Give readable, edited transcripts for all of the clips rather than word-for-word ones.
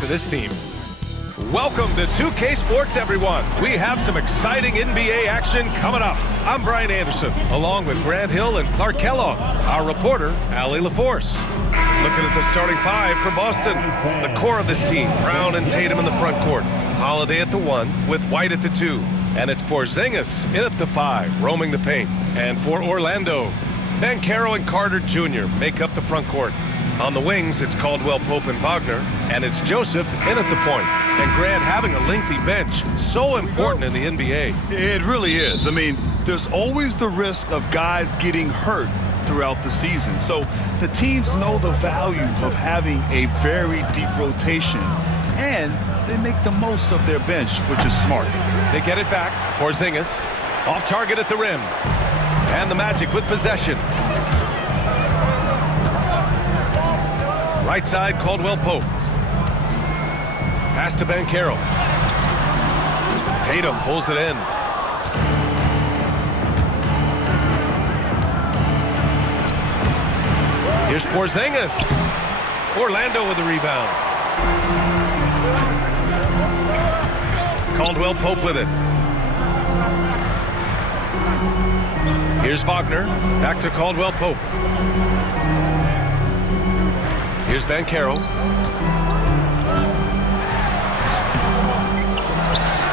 to this team. Welcome to 2K Sports, everyone. We have some exciting NBA action coming up. I'm Brian Anderson, along with Grant Hill and Clark Kellogg. Our reporter, Allie LaForce. Looking at the starting five for Boston. The core of this team, Brown and Tatum in the front court. Holiday at the 1 with White at the 2. And it's Porzingis in at the 5, roaming the paint. And for Orlando, Banchero and Carter Jr. make up the front court. On the wings, it's Caldwell Pope and Wagner, and it's Joseph in at the point. And Grant, having a lengthy bench, so important in the NBA. It really is. I mean, there's always the risk of guys getting hurt throughout the season. So the teams know the value of having a very deep rotation, and they make the most of their bench, which is smart. They get it back. Porzingis off target at the rim. And the Magic with possession. Right side, Caldwell Pope. Pass to Banchero. Tatum pulls it in. Here's Porzingis. Orlando with the rebound. Caldwell Pope with it. Here's Wagner. Back to Caldwell Pope. Here's Banchero.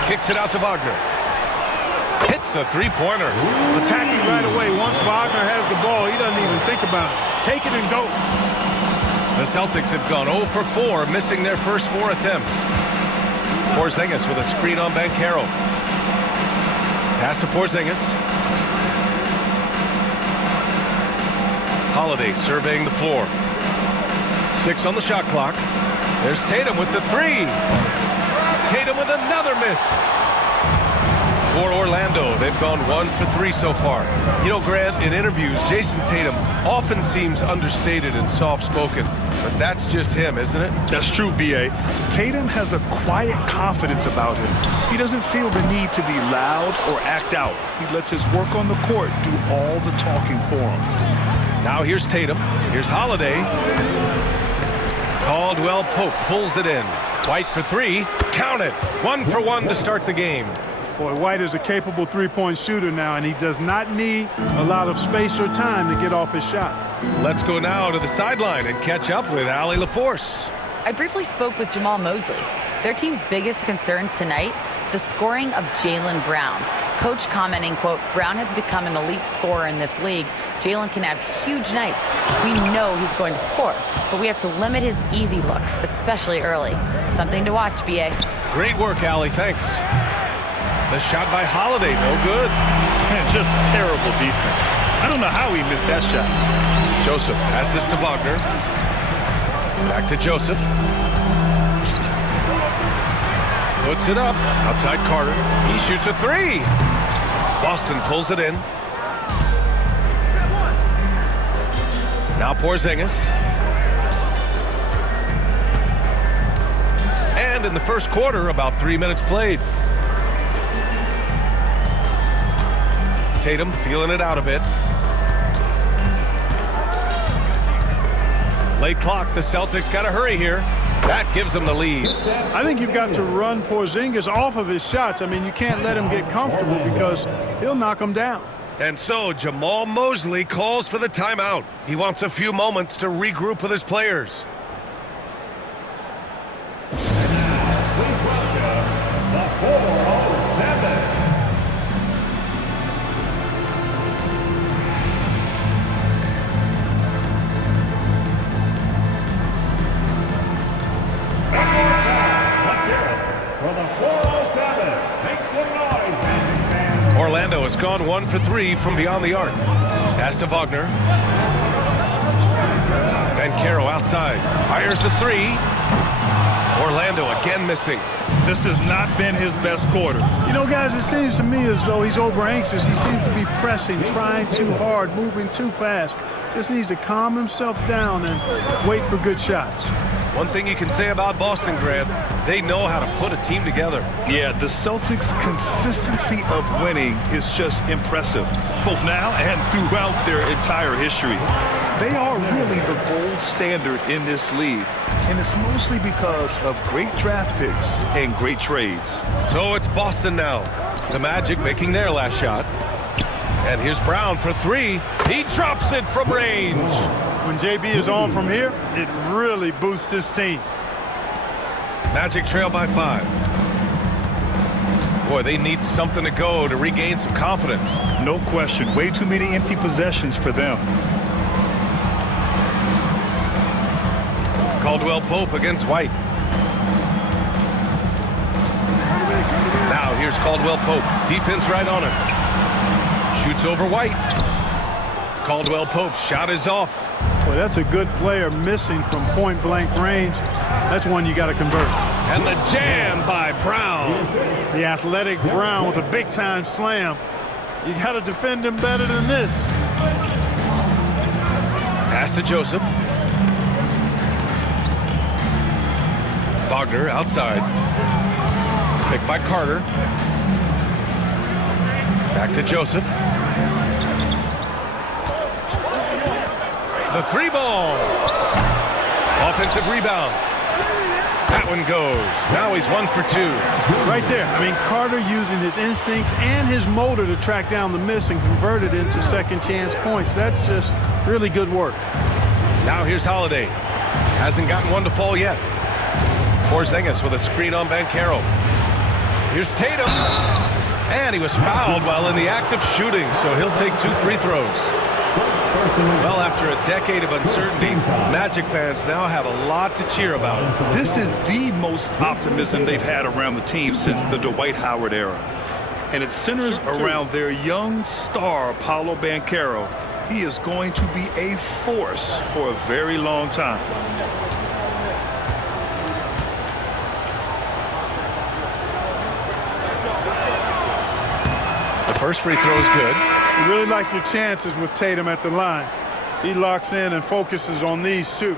Kicks it out to Wagner. Hits a three-pointer. Attacking right away. Once Wagner has the ball, he doesn't even think about it. Take it and go. The Celtics have gone 0 for 4, missing their first 4 attempts. Porzingis with a screen on Banchero. Pass to Porzingis. Holiday surveying the floor. 6 on the shot clock. There's Tatum with the 3. Tatum with another miss. For Orlando, they've gone 1 for 3 so far. You know, Grant, in interviews, Jason Tatum often seems understated and soft-spoken, but that's just him, isn't it? That's true, B.A. Tatum has a quiet confidence about him. He doesn't feel the need to be loud or act out. He lets his work on the court do all the talking for him. Now here's Tatum. Here's Holiday. Caldwell Pope pulls it in. White for 3. Count it. 1 for 1 to start the game. Boy, White is a capable three-point shooter now, and he does not need a lot of space or time to get off his shot. Let's go now to the sideline and catch up with Allie LaForce. I briefly spoke with Jamal Mosley. Their team's biggest concern tonight, the scoring of Jaylen Brown. Coach commenting, quote, Brown has become an elite scorer in this league. Jaylen can have huge nights. We know he's going to score, but we have to limit his easy looks, especially early. Something to watch, B.A. Great work, Allie. Thanks. The shot by Holiday, no good. Just terrible defense. I don't know how he missed that shot. Joseph passes to Wagner. Back to Joseph. Puts it up. Outside Carter. He shoots a 3. Boston pulls it in. Now Porzingis. And in the first quarter, about 3 minutes played. Tatum feeling it out a bit. Late clock, the Celtics got to hurry here. That gives them the lead. I think you've got to run Porzingis off of his shots. I mean, you can't let him get comfortable because he'll knock him down. And so Jamal Mosley calls for the timeout. He wants a few moments to regroup with his players. Orlando has gone 1 for 3 from beyond the arc. Pass to Wagner. Banchero outside. Fires the 3. Orlando again missing. This has not been his best quarter. You know, guys, it seems to me as though he's over anxious. He seems to be pressing, trying too hard, moving too fast. Just needs to calm himself down and wait for good shots. One thing you can say about Boston, Grant, they know how to put a team together. Yeah, the Celtics' consistency of winning is just impressive, both now and throughout their entire history. They are really the gold standard in this league, and it's mostly because of great draft picks and great trades. So it's Boston now. The Magic making their last shot. And here's Brown for three. He drops it from range. When JB is on from here, it really boosts his team. Magic trail by 5. Boy, they need something to go to regain some confidence. No question. Way too many empty possessions for them. Caldwell Pope against White. Now here's Caldwell Pope. Defense right on him. Shoots over White. Caldwell Pope's shot is off. Boy, that's a good player missing from point-blank range. That's one you got to convert. And the jam by Brown. The athletic Brown with a big-time slam. You got to defend him better than this. Pass to Joseph. Wagner outside. Picked by Carter. Back to Joseph. The 3-ball. Offensive rebound. That one goes. Now he's 1 for 2. Right there. I mean, Carter using his instincts and his motor to track down the miss and convert it into second chance points. That's just really good work. Now here's Holiday. Hasn't gotten one to fall yet. Porzingis with a screen on Banchero. Here's Tatum. And he was fouled while in the act of shooting, so he'll take 2 free throws. Well, after a decade of uncertainty, Magic fans now have a lot to cheer about. This is the most optimism they've had around the team since the Dwight Howard era. And it centers around their young star, Paolo Banchero. He is going to be a force for a very long time. The first free throw is good. You really like your chances with Tatum at the line. He locks in and focuses on these two.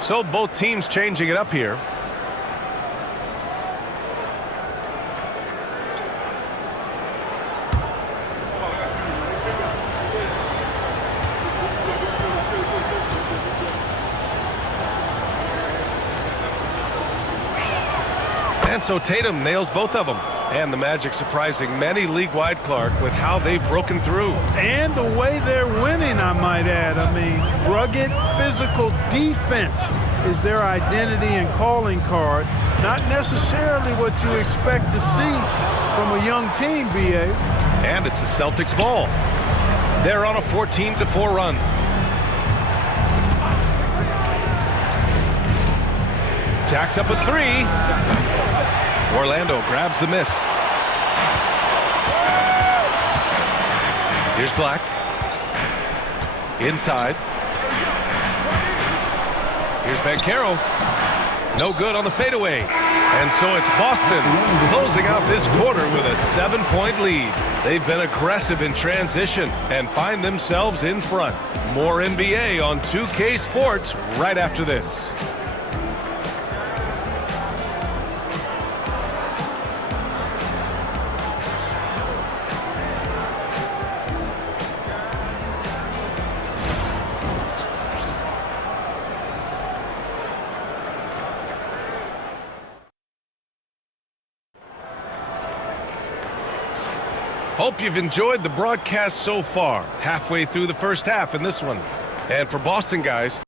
So both teams changing it up here. And so Tatum nails both of them. And the Magic surprising many league-wide, Clark, with how they've broken through. And the way they're winning, I might add. I mean, rugged physical defense is their identity and calling card. Not necessarily what you expect to see from a young team, B.A. And it's the Celtics ball. They're on a 14-4 run. Jacks up at 3. Orlando grabs the miss. Here's Black. Inside. Here's Banchero. No good on the fadeaway. And so it's Boston closing out this quarter with a 7-point lead. They've been aggressive in transition and find themselves in front. More NBA on 2K Sports right after this. Hope you've enjoyed the broadcast so far. Halfway through the first half in this one. And for Boston guys,